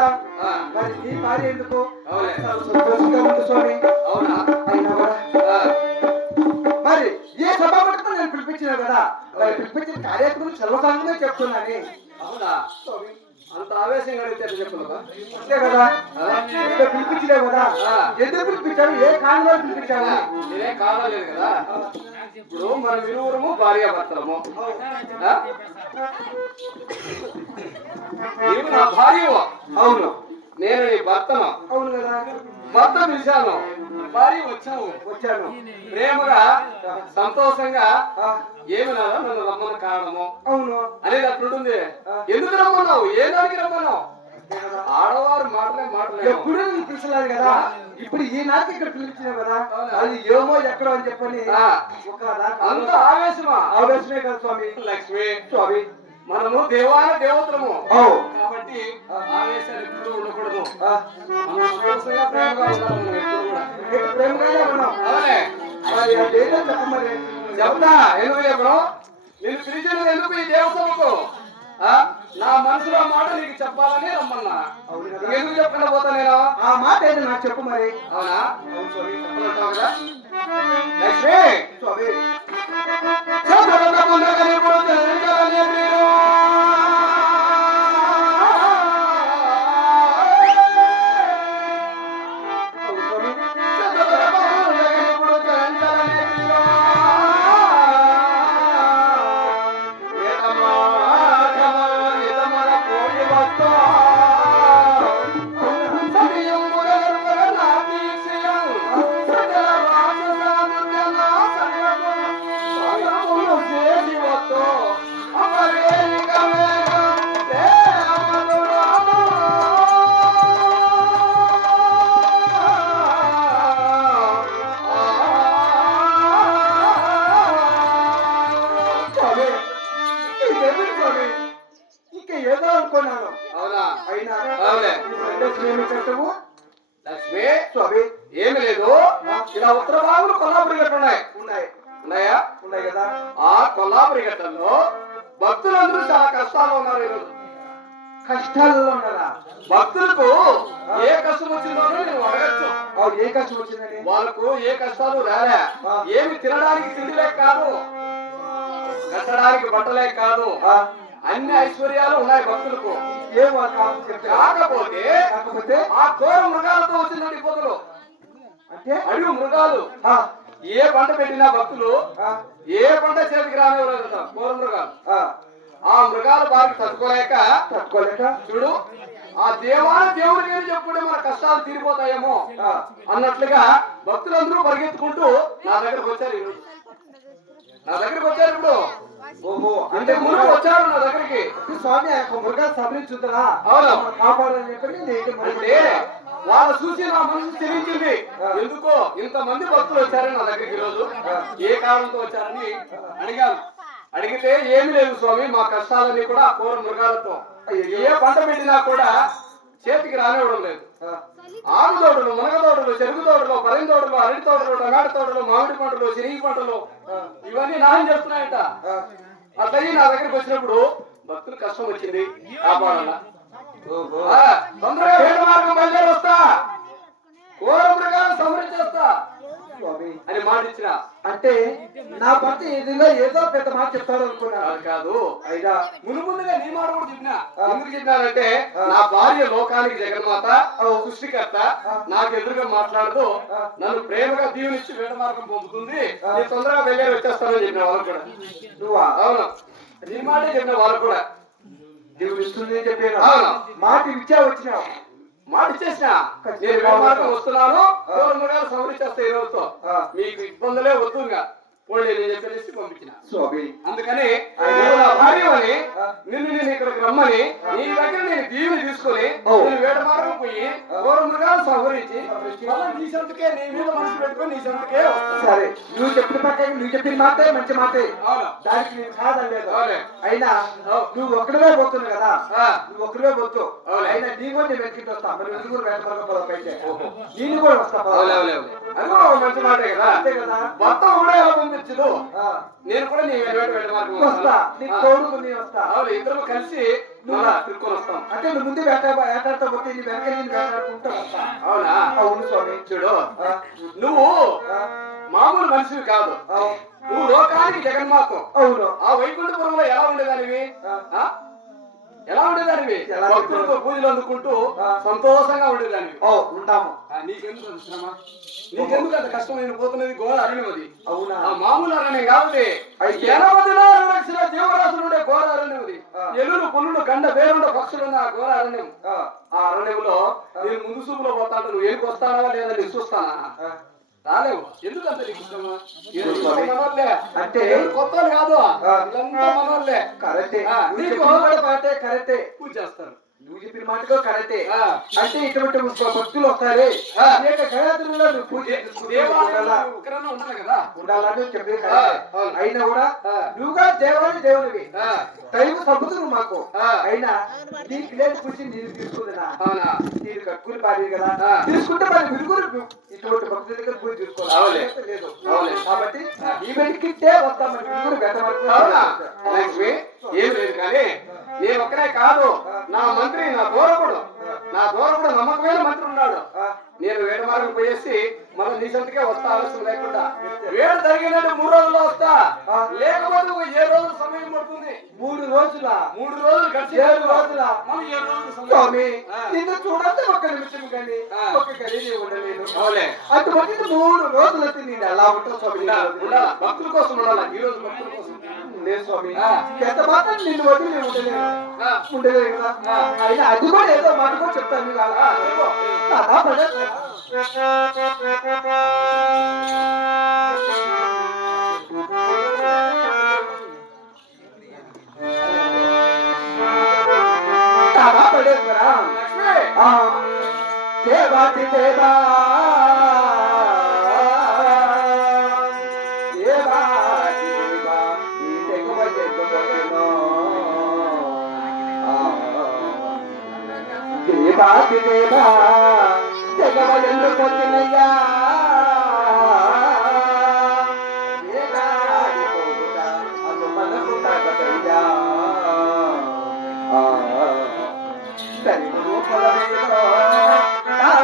కదా మరి నీ భార్య ఎందుకు సంతోషంగా ఉంది స్వామి. అవునా? అయినా కూడా మరి ఏ సభాపతితో నేను పిలిపించిన కదా మరి పిలిపించిన కార్యక్రమం సర్వసాంగమే చెప్తున్నాను. అవునా? అంత ఆవేశంగా అడిగితే చెప్పు. అంతే కదా పిలిపించలే కదా ఎందుకు పిలిపించావు, ఏ కారణంలో పిలిపించావు? నేనే కాదలేదు కదా. ఇప్పుడు మన ఇరువురము భార్యాభర్తలము. నీవు నా భార్య. అవును. నేను నీ భర్తను. అవును కదా. భర్త పిలిచాను, భార్య వచ్చాను. ప్రేమగా సంతోషంగా ఏమి నాదా నన్ను రమ్మన్న కారణము అవును అనేది అట్లుంటుంది. ఎందుకు రమ్మన్నావు, ఏ దానికి రమ్మన్నావు? ఆడవారు మాటలే ఎప్పుడు పిలిచలేదు కదా, ఇప్పుడు ఈ నాకు ఇక్కడ పిలిచినావు కదా, అది ఏమో ఎక్కడో అని చెప్పని అంత ఆవేశమా? ఆవేశమే కదా స్వామి. లక్ష్మి స్వామి మనము దేవతలము కాబట్టి ఆవేశాలు ఎప్పుడు ఉండకూడదు. సంతోషంగా ప్రేమగా ఉండాలి. ఎప్పుడు కూడా ప్రేమగానే ఉన్నాం. చెప్తా ఎందుకు చెప్పడం? నేను పిలిచినది ఎందుకు ఈ దేవతలకు? నా మనసులో మాట నీకు చెప్పాలని రమ్మన్నా. ఎందుకు చెప్పకుండా పోతా నేను? ఆ మాట ఏదో నాకు చెప్పు మరి. అవునా? చెప్పమంటావు కదా. లక్ష్మి ఇంకా ఏదో అనుకున్నాను. అవునా? అయినా లక్ష్మి స్వామి ఏమి లేదు. ఇలా ఉత్తర భాగంలో కొల్లాపురి గట్లు ఉన్నాయా? ఉన్నాయి కదా. ఆ కొల్లాపురి గట్లలో భక్తులందరూ చాలా కష్టాలు ఉన్నారు. ఈరోజు కష్టాల్లో ఉన్నారా? భక్తులకు ఏ కష్టం వచ్చిందో నేను అడగచ్చు. ఏ కష్టం వచ్చిందని? వాళ్ళకు ఏ కష్టాలు రాలే. ఏమి తినడానికి తిండిలే కాదు, కట్టడానికి బట్టలే కాదు, అన్ని ఐశ్వర్యాలు ఉన్నాయి భక్తులకు. కాకపోతే ఆ కోర మృగాలతో వచ్చిందండి పొదలు. అంటే అడుగు మృగాలు ఏ పంట పెట్టినా భక్తులు ఏ పంట చేతికి రానివ్వలేదు. కోర మృగాలు. ఆ మృగాల బారికి తట్టుకోలేక చూడు ఆ దేవుడికి ఏం చెప్పుకుంటే మన కష్టాలు తీరిపోతాయేమో అన్నట్లుగా భక్తులందరూ పరిగెత్తుకుంటూ నా దగ్గరకు వచ్చారు. ఈరోజు నా దగ్గరికి వచ్చారు. ఇప్పుడు ఓహో అంటే ముందు వచ్చారు నా దగ్గరికి. స్వామి మృగాలు సవరించుతారా? అవును. కాపాడని చెప్పండి. అంటే వాళ్ళు చూసి నా మనసు చెల్లించింది. ఎందుకో ఇంతమంది భక్తులు వచ్చారని నా దగ్గరికి ఈరోజు ఏ కారణంతో వచ్చారని అడిగాను. అడిగితే ఏమి లేదు స్వామి, మా కష్టాలన్నీ కూడా కోర మృగాలతో ఏ పంట పెట్టినా కూడా చేతికి రానివ్వడం లేదు. ఆరు తోటలు, మునగ తోటలు, చెరుకు తోటలు, పరింద తోటలు, అరటి తోటలు, టమాటా తోటలు, మామిడి పంటలు, శనగ పంటలు ఇవన్నీ నాశనం చేస్తున్నాయట. అట్లయి నా దగ్గరికి వచ్చినప్పుడు భక్తులు కష్టం వచ్చింది, కాపాడాల. తొందరగా వేట మార్గం బయలుదేరి వస్తా, కోర మృగాలు సంహరించేస్తా అని మాట ఇచ్చిన. అంటే నా భర్త ఏదో ఏదో పెద్ద మాట చెప్తాడు అనుకున్నా. కాదు అయినా ముందుగా నీ మాట కూడా చెప్పినా. ఎందుకు చెప్పినానంటే నా భార్య లోకానికి జగన్మాత, సృష్టికర్త, నాకు ఎదురుగా మాట్లాడుతూ నన్ను ప్రేమగా దీవునిచ్చి వేట మార్గం పొందుతుంది. నేను తొందరగా వెళ్ళి వచ్చేస్తానని చెప్పిన వాళ్ళు కూడా. నువ్వా? అవును. నీ మాటే చెప్పిన వాళ్ళు కూడా దేవుడు ఇస్తుంది అని చెప్పాను. మాట ఇచ్చా వచ్చినావు. మాట ఇచ్చేసిన నేను మార్గం వస్తున్నాను, సంహరించేస్తా ఈ రోజుతో, మీకు ఇబ్బందులే వద్దుగా చెప్పేసి పంపించిన. అందుకని భార్యని నిన్ను నేను ఇక్కడికి రమ్మని నీ దగ్గర నేను దీవుని తీసుకొని నేను వేట మార్గం పోయి కోర మృగాలు సంహరించి నీ సంతకే నీ మీద మనసు పెట్టుకొని నీ సంతకే. సరే నువ్వు చెప్పిన ప్రకారం నువ్వు చెప్పిన మాటే మంచి మాటే, దానికి నేను కాదలేదు. అయినా నువ్వు ఒక్కడే పోతున్నావు కదా, నువ్వు ఒక్కడే పోతావు. అయినా నీ కూడా నేను వెతికి వస్తా, మరి నువ్వు కూడా వేట మార్గం పోతే నేను కూడా వస్తా. అది కూడా మంచి మాటే కదా. అంతే కదా. మొత్తం కూడా ఎలా పంపిస్తా పంపించదు నేను కూడా నీ వెంట మార్గం వస్తా నీకు తోడుకు నేను వస్తా అవును ఇద్దరు కలిసి నువ్వు తిరుక్కొని వస్తాం అంటే నువ్వు ముందు వేటాడుతా పోతే నీ వెనక నేను వేటాడుకుంటా వస్తా అవునా అవును స్వామి చూడు నువ్వు మామూలు మనిషివి కాదు నువ్వు లోకానికి జగన్మాత అవును ఆ వైకుంఠపురంలో ఎలా ఉండేదానివి ఎలా ఉండేదానివి భక్తులతో పూజలు అందుకుంటూ సంతోషంగా ఉండేదానివి ఉంటాము నీకెందుకు శ్రమ నీకెందుకు అంత కష్టమైన పోతున్నది ఘోర అరణ్యం అది అవునా ఆ మామూలు అరణ్యం కాబట్టి 80 లక్షల జీవరాశులు ఉండే ఘోర అరణ్యం అది ఎలులు పుల్లులు కండ వేరుండ పక్షులున్న ఆ ఘోర అరణ్యం ఆ అరణ్యంలో నేను ముందు చూపులో పోతాను నువ్వు ఏలికి వస్తానా లేదా నేను చూస్తానా రాలేవు ఎందుకంత నీకు శ్రమ మనోళ్ళే అంటే కొత్త కాదు వీళ్ళంతా మనోళ్ళే కరెక్టే కరెక్టే పూజ చేస్తారు నువ్వు చెప్పిన మాటగా కరెక్టే అంటే ఇటువంటి భక్తులు వస్తారే గయాత్రుల్లో నువ్వు పూజ ఉండాలి కదా ఉండాలని చెప్పేది అయినా కూడా నువ్వుగా దేవాన్ని దేవునివి దైవ సభ్యులు మాకు అయినా నీకు లేదు పూజ నేను తీసుకుందా నేను కట్టుకుని భార్య కదా తీసుకుంటే మరి విరుగురు ఇటువంటి భక్తుల దగ్గర పూజ తీసుకోవాలి లేదు కాబట్టి ఈ వెతికితే వస్తాం మరి విరుగురు గతమని ఏం లేదు కానీ నేను ఒక్కనే కాదు నా మంత్రి నా దూరకుడు నమ్మకమైన మంత్రి ఉన్నాడు నేను వేడి మార్గం పోయేసి మన నీ సంతకే వస్తా ఆలస్యం లేకుండా వేడు జరిగిందంటే 3 రోజుల్లో వస్తా లేకపోతే 7 రోజులు సమయం పడుతుంది 3 రోజుల 3 రోజులు గడిచి 7 రోజుల మనం 7 రోజులు స్వామి నిన్ను చూడండి ఒక్క నిమిషం కానీ ఒక్క గడియ ఉండలేదు అటువంటి 3 రోజులైతే నేను ఎలా ఉంటా స్వామి భక్తుల కోసం ఉండాలి ఈ రోజు భక్తుల కోసం లేదు స్వామి ఎంత మాత్రం నిన్ను వదిలి నేను ఉండలేదు కదా అయినా అది కూడా ఏదో మాట కూడా చెప్తాను దేవాతి దేవా దేవా తెగవ ఎందుకు వచ్చినయ్యా